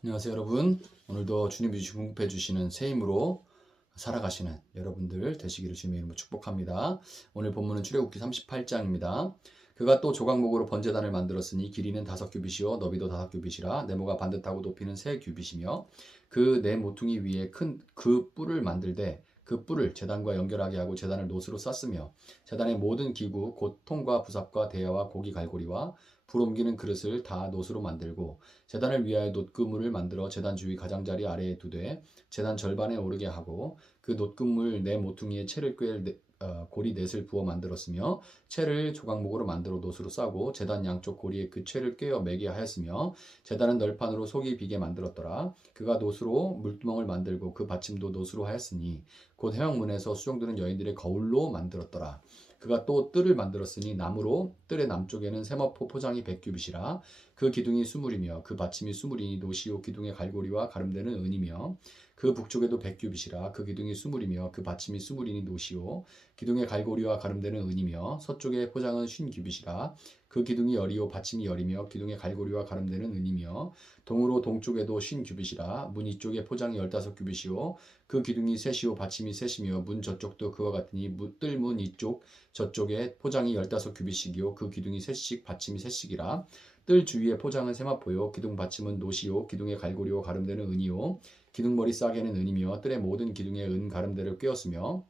안녕하세요 여러분. 오늘도 주님이 공급해 주시는 새 힘으로 살아가시는 여러분들 되시기를 주님의 이름으로 축복합니다. 오늘 본문은 출애굽기 38장입니다. 그가 또 조각목으로 번제단을 만들었으니 길이는 5규빗이요 너비도 5규빗이라 네모가 반듯하고 높이는 3규빗이며 그 네 모퉁이 위에 큰 그 뿔을 만들되 그 뿔을 제단과 연결하게 하고 제단을 노스로 쌌으며 제단의 모든 기구 곧 통과 부삽과 대야와 고기 갈고리와 불 옮기는 그릇을 다 노스로 만들고 제단을 위하여 놋그물을 만들어 제단 주위 가장자리 아래에 두되 제단 절반에 오르게 하고 그 놋그물 네 모퉁이에 채를 꿰 고리 넷을 부어 만들었으며 채를 조각목으로 만들어 놋으로 싸고 제단 양쪽 고리에 그 채를 꿰어 매게 하였으며 제단은 널판으로 속이 비게 만들었더라. 그가 놋으로 물두멍을 만들고 그 받침도 놋으로 하였으니 곧 해왕문에서 수종드는 여인들의 거울로 만들었더라. 그가 또 뜰을 만들었으니 나무로 뜰의 남쪽에는 세마포 포장이 100규빗이라 그 기둥이 수물이며 그 받침이 수물이니 노시오 기둥의 갈고리와 가름대는 은이며 그 북쪽에도 100규빗이라 그 기둥이 수물이며 그 받침이 수물이니 노시오 기둥의 갈고리와 가름대는 은이며 서쪽의 포장은 50규빗이라 그 기둥이 열이요 받침이 열이며 기둥의 갈고리와 가름대는 은이며 동으로 동쪽에도 50규빗이라 문 이쪽의 포장이 15규빗이요 그 기둥이 셋이요 받침이 셋이며 문 저쪽도 그와 같으니 뜰문 이쪽 저쪽에 포장이 15규빗씩이요 그 기둥이 셋씩 받침이 셋씩이라 뜰 주위의 포장은 세마포요 기둥 받침은 노시요 기둥의 갈고리요 가름대는 은이요 기둥머리 싸개는 은이며 뜰의 모든 기둥에 은 가름대를 꿰었으며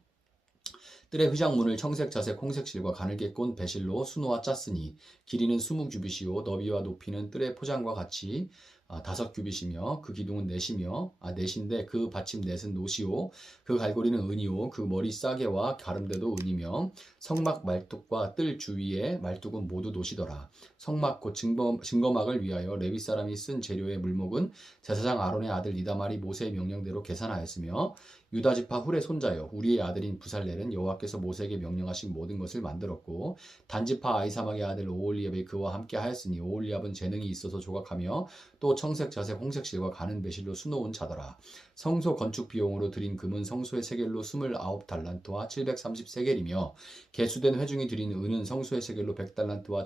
뜰의 휘장문을 청색 자색 홍색 실과 가늘게 꼰 배실로 수놓아 짰으니 길이는 20규빗이요 너비와 높이는 뜰의 포장과 같이 5규빗이며 그 기둥은 넷이며 넷인데 그 받침 넷은 노시오 그 갈고리는 은이요 그 머리 싸개와 가름대도 은이며 성막 말뚝과 뜰 주위의 말뚝은 모두 노시더라. 성막 곧 증거막을 위하여 레위 사람이 쓴 재료의 물목은 제사장 아론의 아들 이다말이 모세의 명령대로 계산하였으며 유다 지파 훌의 손자여 우리의 아들인 부살렐은 여호와께서 모세에게 명령하신 모든 것을 만들었고 단지파 아이사막의 아들 오홀리압이 그와 함께 하였으니 오홀리압은 재능이 있어서 조각하며 또 청색 자색 홍색 실과 가는 배실로 수놓은 자더라. 성소 건축 비용으로 들인 금은 성소의 세겔로 29달란트와 730세겔이며 개수된 회중이 들인 은은 성소의 세겔로 100달란트와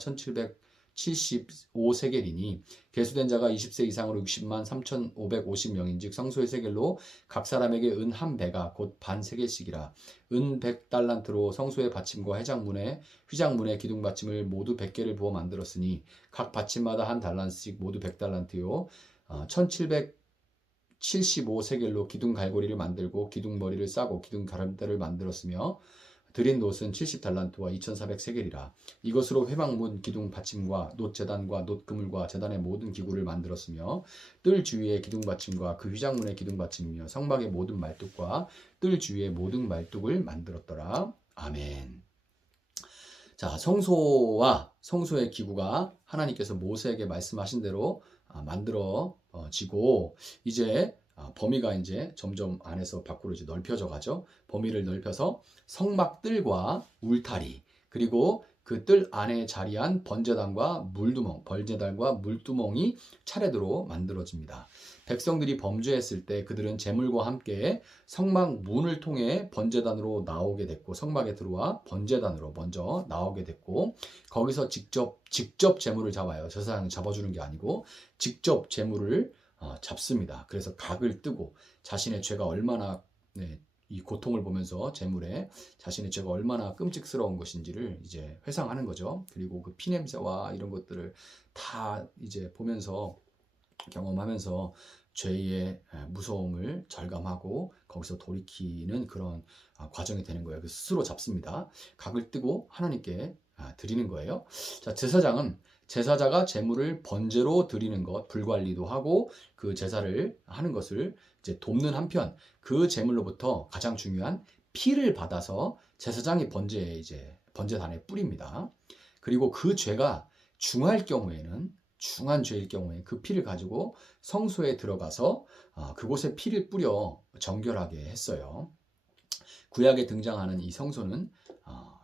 1775세겔이니 개수된 자가 20세 이상으로 60만 3,550명인즉 성소의 세겔로 각 사람에게 은 한 배가 곧 반 세겔씩이라. 은 100달란트로 성소의 받침과 휘장문의 기둥 받침을 모두 100개를 부어 만들었으니 각 받침마다 한 달란트씩 모두 100달란트요 1775세겔로 기둥 갈고리를 만들고 기둥 머리를 싸고 기둥 가름대를 만들었으며 드린 놋은 70달란트와 2400세겔이라. 이것으로 회막문 기둥 받침과 놋 제단과 놋 그물과 제단의 모든 기구를 만들었으며 뜰 주위의 기둥 받침과 그 휘장문의 기둥 받침이며 성막의 모든 말뚝과 뜰 주위의 모든 말뚝을 만들었더라. 아멘. 자, 성소와 성소의 기구가 하나님께서 모세에게 말씀하신 대로 만들어지고 이제 범위가 이제 점점 안에서 밖으로 이제 넓혀져 가죠. 범위를 넓혀서 성막뜰과 울타리 그리고 그 뜰 안에 자리한 벌제단과 물두멍이 차례대로 만들어집니다. 백성들이 범죄했을 때 그들은 제물과 함께 성막 문을 통해 번제단으로 나오게 됐고 성막에 들어와 번제단으로 먼저 나오게 됐고 거기서 직접 제물을 잡아요. 제사장이 잡아주는 게 아니고 직접 제물을 잡습니다. 그래서 각을 뜨고 자신의 죄가 얼마나 이 고통을 보면서 제물에 자신의 죄가 얼마나 끔찍스러운 것인지를 이제 회상하는 거죠. 그리고 그 피냄새와 이런 것들을 다 이제 보면서 경험하면서 죄의 무서움을 절감하고 거기서 돌이키는 그런 과정이 되는 거예요. 스스로 잡습니다. 각을 뜨고 하나님께 드리는 거예요. 자, 제사자가 제물을 번제로 드리는 것, 불관리도 하고 그 제사를 하는 것을 이제 돕는 한편 그 제물로부터 가장 중요한 피를 받아서 제사장이 번제단에 뿌립니다. 그리고 그 죄가 중한 죄일 경우에 그 피를 가지고 성소에 들어가서 그곳에 피를 뿌려 정결하게 했어요. 구약에 등장하는 이 성소는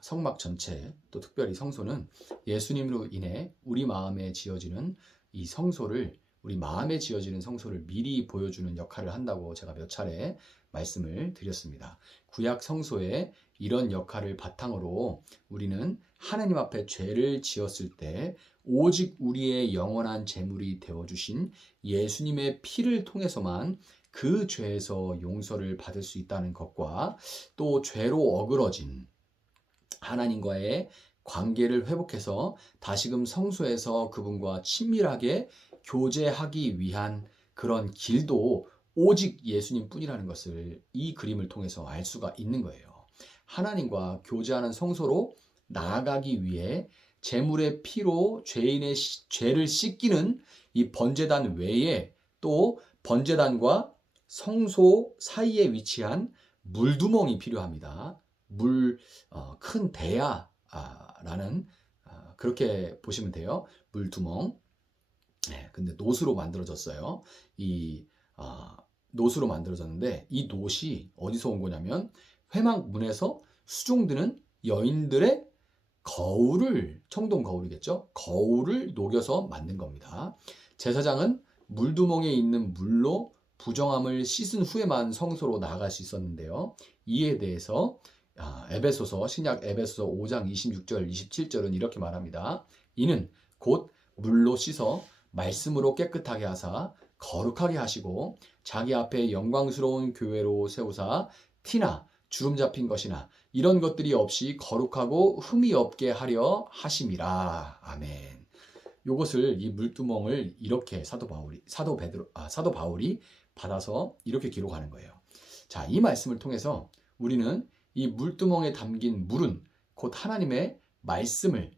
성막 전체 또 특별히 성소는 예수님으로 인해 우리 마음에 지어지는 이 성소를 우리 마음에 지어지는 성소를 미리 보여주는 역할을 한다고 제가 몇 차례 말씀을 드렸습니다. 구약 성소에 이런 역할을 바탕으로 우리는 하나님 앞에 죄를 지었을 때 오직 우리의 영원한 제물이 되어주신 예수님의 피를 통해서만 그 죄에서 용서를 받을 수 있다는 것과 또 죄로 어그러진 하나님과의 관계를 회복해서 다시금 성소에서 그분과 친밀하게 교제하기 위한 그런 길도 오직 예수님 뿐이라는 것을 이 그림을 통해서 알 수가 있는 거예요. 하나님과 교제하는 성소로 나아가기 위해 제물의 피로 죄인의 죄를 씻기는 이 번제단 외에 또 번제단과 성소 사이에 위치한 물두멍이 필요합니다. 큰 대야라는 그렇게 보시면 돼요. 물두멍. 네, 근데 노수로 만들어졌어요. 이 노수로 만들어졌는데 이 노시 어디서 온 거냐면 회막문에서 수종드는 여인들의 거울을, 청동 거울이겠죠? 거울을 녹여서 만든 겁니다. 제사장은 물두멍에 있는 물로 부정함을 씻은 후에만 성소로 나아갈 수 있었는데요. 이에 대해서 신약 에베소서 5장 26절 27절은 이렇게 말합니다. 이는 곧 물로 씻어 말씀으로 깨끗하게 하사 거룩하게 하시고 자기 앞에 영광스러운 교회로 세우사 티나 주름 잡힌 것이나 이런 것들이 없이 거룩하고 흠이 없게 하려 하심이라. 아멘. 요것을 이 물두멍을 이렇게 사도 바울이 받아서 이렇게 기록하는 거예요. 자, 이 말씀을 통해서 우리는 이 물두멍에 담긴 물은 곧 하나님의 말씀을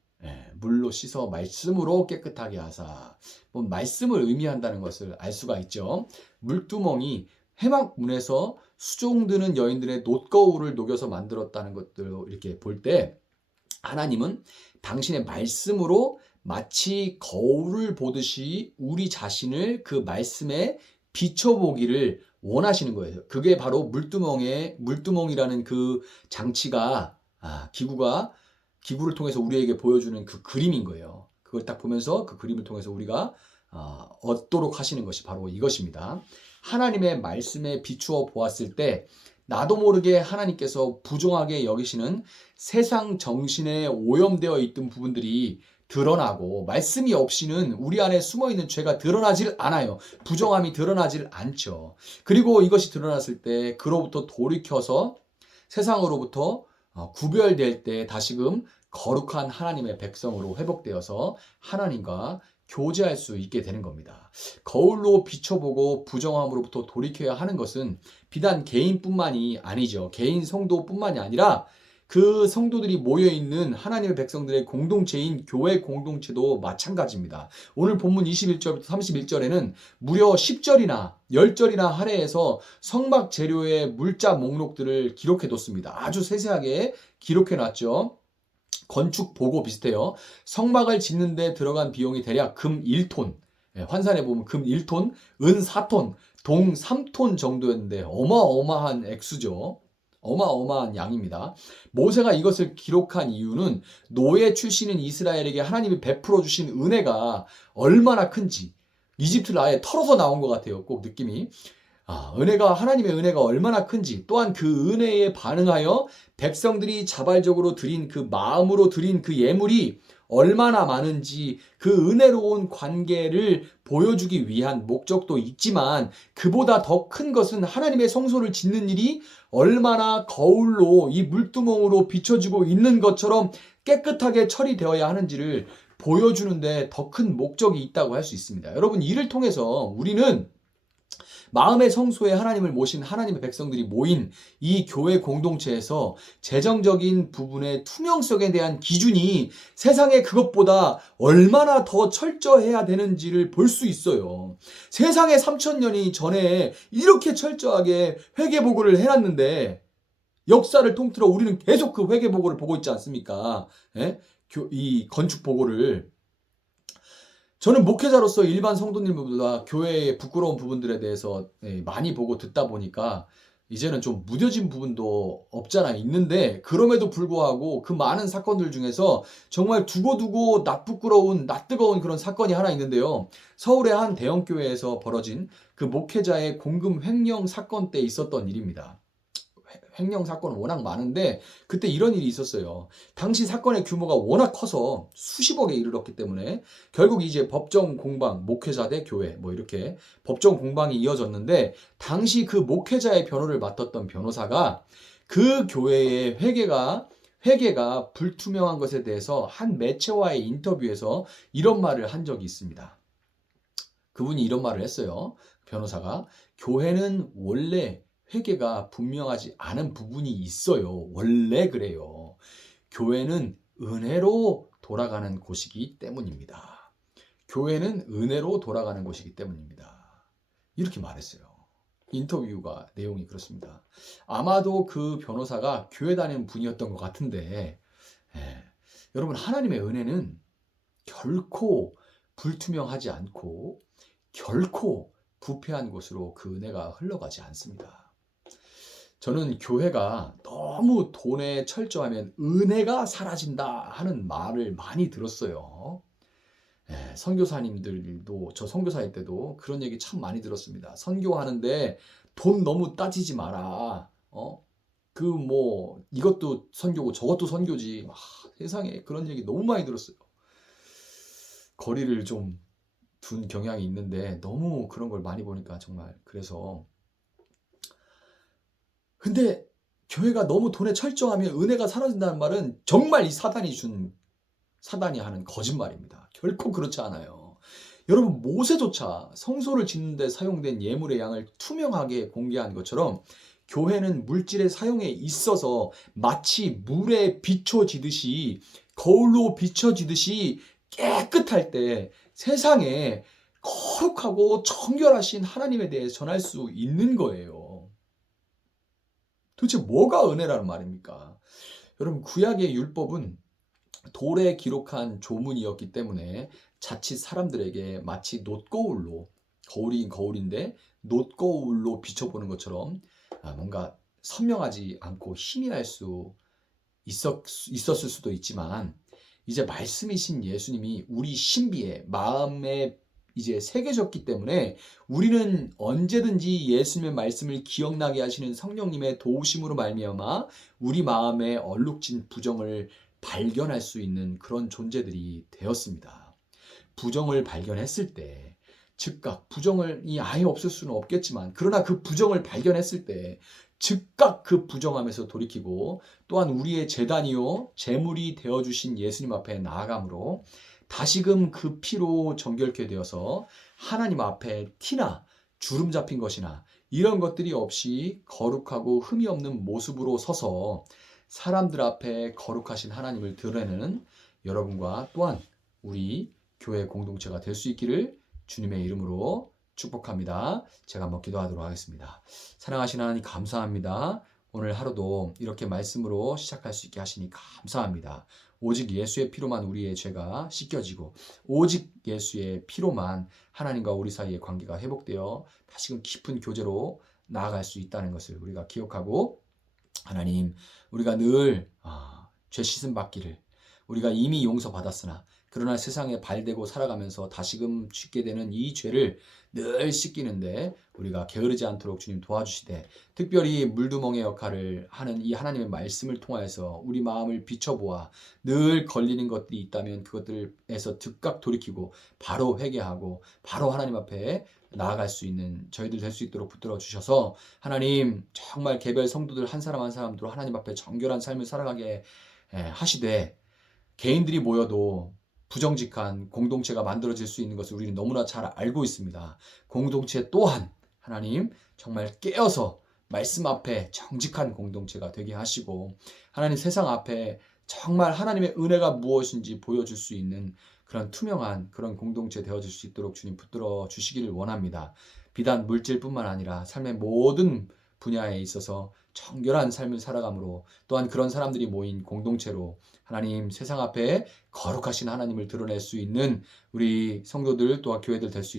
물로 씻어 말씀으로 깨끗하게 하사, 말씀을 의미한다는 것을 알 수가 있죠. 물두멍이 회막문에서 수종드는 여인들의 놋거울을 녹여서 만들었다는 것들을 이렇게 볼 때 하나님은 당신의 말씀으로 마치 거울을 보듯이 우리 자신을 그 말씀에 비춰보기를 원하시는 거예요. 그게 바로 물두멍이라는 그 장치가 기구를 통해서 우리에게 보여주는 그 그림인 거예요. 그걸 딱 보면서 그 그림을 통해서 우리가 얻도록 하시는 것이 바로 이것입니다. 하나님의 말씀에 비추어 보았을 때 나도 모르게 하나님께서 부정하게 여기시는 세상 정신에 오염되어 있던 부분들이 드러나고, 말씀이 없이는 우리 안에 숨어있는 죄가 드러나질 않아요. 부정함이 드러나질 않죠. 그리고 이것이 드러났을 때 그로부터 돌이켜서 세상으로부터 구별될 때 다시금 거룩한 하나님의 백성으로 회복되어서 하나님과 교제할 수 있게 되는 겁니다. 거울로 비춰보고 부정함으로부터 돌이켜야 하는 것은 비단 개인뿐만이 아니죠. 개인 성도뿐만이 아니라 그 성도들이 모여있는 하나님의 백성들의 공동체인 교회 공동체도 마찬가지입니다. 오늘 본문 21절부터 31절에는 무려 10절이나 10절이나 할애해서 성막 재료의 물자 목록들을 기록해뒀습니다. 아주 세세하게 기록해놨죠. 건축 보고 비슷해요. 성막을 짓는 데 들어간 비용이 대략 금 1톤, 환산해 보면 금 1톤, 은 4톤, 동 3톤 정도였는데 어마어마한 액수죠. 어마어마한 양입니다. 모세가 이것을 기록한 이유는 노예 출신인 이스라엘에게 하나님이 베풀어 주신 은혜가 얼마나 큰지, 이집트를 아예 털어서 나온 것 같아요. 꼭 느낌이. 하나님의 은혜가 얼마나 큰지, 또한 그 은혜에 반응하여 백성들이 자발적으로 드린 그 마음으로 드린 그 예물이 얼마나 많은지 그 은혜로운 관계를 보여주기 위한 목적도 있지만, 그보다 더 큰 것은 하나님의 성소를 짓는 일이 얼마나 거울로 이 물두멍으로 비춰지고 있는 것처럼 깨끗하게 처리되어야 하는지를 보여주는데 더 큰 목적이 있다고 할 수 있습니다. 여러분, 이를 통해서 우리는 마음의 성소에 하나님을 모신 하나님의 백성들이 모인 이 교회 공동체에서 재정적인 부분의 투명성에 대한 기준이 세상에 그것보다 얼마나 더 철저해야 되는지를 볼 수 있어요. 세상에 3000년이 전에 이렇게 철저하게 회개보고를 해놨는데 역사를 통틀어 우리는 계속 그 회개보고를 보고 있지 않습니까? 이 건축보고를. 저는 목회자로서 일반 성도님보다 교회의 부끄러운 부분들에 대해서 많이 보고 듣다 보니까 이제는 좀 무뎌진 부분도 없잖아 있는데 그럼에도 불구하고 그 많은 사건들 중에서 정말 두고두고 낯부끄러운 낯뜨거운 그런 사건이 하나 있는데요. 서울의 한 대형교회에서 벌어진 그 목회자의 공금 횡령 사건 때 있었던 일입니다. 횡령 사건은 워낙 많은데 그때 이런 일이 있었어요. 당시 사건의 규모가 워낙 커서 수십억에 이르렀기 때문에 결국 이제 법정 공방, 목회자 대 교회 뭐 이렇게 법정 공방이 이어졌는데 당시 그 목회자의 변호를 맡았던 변호사가 그 교회의 회계가 불투명한 것에 대해서 한 매체와의 인터뷰에서 이런 말을 한 적이 있습니다. 그분이 이런 말을 했어요. 변호사가 교회는 원래 회계가 분명하지 않은 부분이 있어요. 원래 그래요. 교회는 은혜로 돌아가는 곳이기 때문입니다. 교회는 은혜로 돌아가는 곳이기 때문입니다. 이렇게 말했어요. 인터뷰가 내용이 그렇습니다. 아마도 그 변호사가 교회 다니는 분이었던 것 같은데 여러분 하나님의 은혜는 결코 불투명하지 않고 결코 부패한 곳으로 그 은혜가 흘러가지 않습니다. 저는 교회가 너무 돈에 철저하면 은혜가 사라진다 하는 말을 많이 들었어요. 선교사님들도 저 선교사일 때도 그런 얘기 참 많이 들었습니다. 선교하는데 돈 너무 따지지 마라. 그 뭐 이것도 선교고 저것도 선교지. 세상에 그런 얘기 너무 많이 들었어요. 거리를 좀 둔 경향이 있는데 너무 그런 걸 많이 보니까 정말 그래서 근데 교회가 너무 돈에 철저하면 은혜가 사라진다는 말은 정말 이 사단이 하는 거짓말입니다. 결코 그렇지 않아요. 여러분 모세조차 성소를 짓는 데 사용된 예물의 양을 투명하게 공개한 것처럼 교회는 물질의 사용에 있어서 마치 물에 비춰지듯이 거울로 비춰지듯이 깨끗할 때 세상에 거룩하고 청결하신 하나님에 대해 전할 수 있는 거예요. 도대체 뭐가 은혜라는 말입니까? 여러분 구약의 율법은 돌에 기록한 조문이었기 때문에 자칫 사람들에게 마치 놋거울로 거울이긴 거울인데 놋거울로 비춰보는 것처럼 뭔가 선명하지 않고 희미할 수 있었을 수도 있지만 이제 말씀이신 예수님이 우리 신비에 마음에 이제 새겨졌기 때문에 우리는 언제든지 예수님의 말씀을 기억나게 하시는 성령님의 도우심으로 말미암아 우리 마음에 얼룩진 부정을 발견할 수 있는 그런 존재들이 되었습니다. 부정을 발견했을 때 즉각 부정이 아예 없을 수는 없겠지만 그러나 그 부정을 발견했을 때 즉각 그 부정함에서 돌이키고 또한 우리의 제단이요 제물이 되어주신 예수님 앞에 나아감으로 다시금 그 피로 정결케 되어서 하나님 앞에 티나 주름 잡힌 것이나 이런 것들이 없이 거룩하고 흠이 없는 모습으로 서서 사람들 앞에 거룩하신 하나님을 드러내는 여러분과 또한 우리 교회 공동체가 될 수 있기를 주님의 이름으로 축복합니다. 제가 한번 기도하도록 하겠습니다. 사랑하시는 하나님 감사합니다. 오늘 하루도 이렇게 말씀으로 시작할 수 있게 하시니 감사합니다. 오직 예수의 피로만 우리의 죄가 씻겨지고 오직 예수의 피로만 하나님과 우리 사이의 관계가 회복되어 다시금 깊은 교제로 나아갈 수 있다는 것을 우리가 기억하고 하나님 우리가 늘 죄 씻음 받기를 우리가 이미 용서받았으나 그러나 세상에 발대고 살아가면서 다시금 짓게 되는 이 죄를 늘 씻기는데 우리가 게으르지 않도록 주님 도와주시되 특별히 물두멍의 역할을 하는 이 하나님의 말씀을 통하여서 우리 마음을 비춰보아 늘 걸리는 것들이 있다면 그것들에서 즉각 돌이키고 바로 회개하고 바로 하나님 앞에 나아갈 수 있는 저희들 될 수 있도록 붙들어 주셔서 하나님 정말 개별 성도들 한 사람 한 사람도 하나님 앞에 정결한 삶을 살아가게 하시되 개인들이 모여도 부정직한 공동체가 만들어질 수 있는 것을 우리는 너무나 잘 알고 있습니다. 공동체 또한 하나님 정말 깨어서 말씀 앞에 정직한 공동체가 되게 하시고 하나님 세상 앞에 정말 하나님의 은혜가 무엇인지 보여줄 수 있는 그런 투명한 그런 공동체 되어질 수 있도록 주님 붙들어 주시기를 원합니다. 비단 물질뿐만 아니라 삶의 모든 분야에 있어서 정결한 삶을 살아감으로 또한 그런 사람들이 모인 공동체로 하나님 세상 앞에 거룩하신 하나님을 드러낼 수 있는 우리 성도들 또한 교회 될 수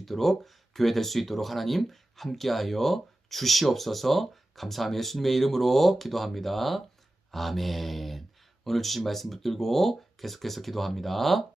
있도록 하나님 함께하여 주시옵소서. 감사하며 예수님의 이름으로 기도합니다. 아멘. 오늘 주신 말씀 붙들고 계속해서 기도합니다.